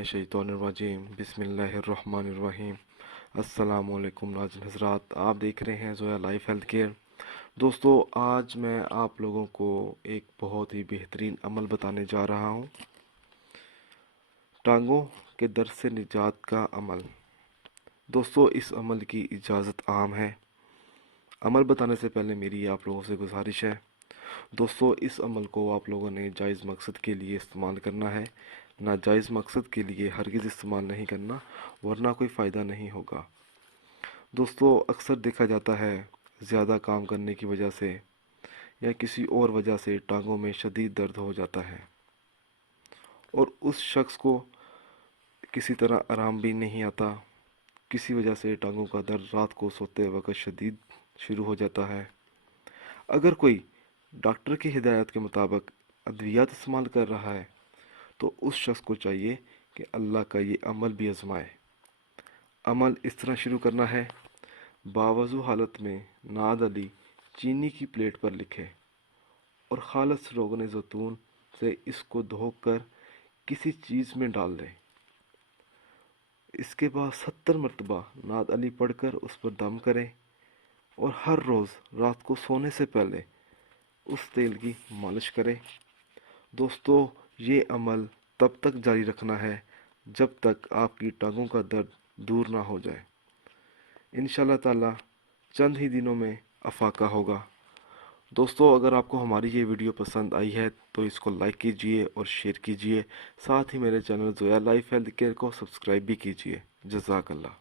मिनश्शैतानिर्रजीम बिस्मिल्लाहिर्रहमानिर्रहीम। अस्सलामुअलैकुम नाज़रीन हज़रात, आप देख रहे हैं ज़ोया लाइफ हेल्थ केयर। दोस्तों, आज मैं आप लोगों को एक बहुत ही बेहतरीन अमल बताने जा रहा हूं। टांगों के दर्द से निजात का अमल। दोस्तों, इस अमल की इजाज़त आम है। अमल बताने से पहले मेरी आप लोगों से गुजारिश है, दोस्तों, इस अमल को आप लोगों ने जायज़ मकसद के लिए इस्तेमाल करना है, नाजायज़ मकसद के लिए हरगिज़ इस्तेमाल नहीं करना, वरना कोई फ़ायदा नहीं होगा। दोस्तों, अक्सर देखा जाता है ज़्यादा काम करने की वजह से या किसी और वजह से टांगों में शदीद दर्द हो जाता है और उस शख्स को किसी तरह आराम भी नहीं आता। किसी वजह से टांगों का दर्द रात को सोते वक्त शदीद शुरू हो जाता है। अगर कोई डॉक्टर की हिदायत के मुताबिक अद्वियात इस्तेमाल कर रहा है तो उस शख्स को चाहिए कि अल्लाह का ये अमल भी आजमाए। अमल इस तरह शुरू करना है। बावजू हालत में नाद अली चीनी की प्लेट पर लिखे और खालस रोगन ज़ैतून से इसको धोकर किसी चीज़ में डाल दें। इसके बाद 70 मरतबा नाद अली पढ़कर उस पर दम करें और हर रोज़ रात को सोने से पहले उस तेल की मालिश करें। दोस्तों, ये अमल तब तक जारी रखना है जब तक आपकी टांगों का दर्द दूर ना हो जाए। इंशाल्लाह ताला चंद ही दिनों में अफाका होगा। दोस्तों, अगर आपको हमारी ये वीडियो पसंद आई है तो इसको लाइक कीजिए और शेयर कीजिए। साथ ही मेरे channel Zoya life health care को सब्सक्राइब भी कीजिए। जज़ाकल्लाह।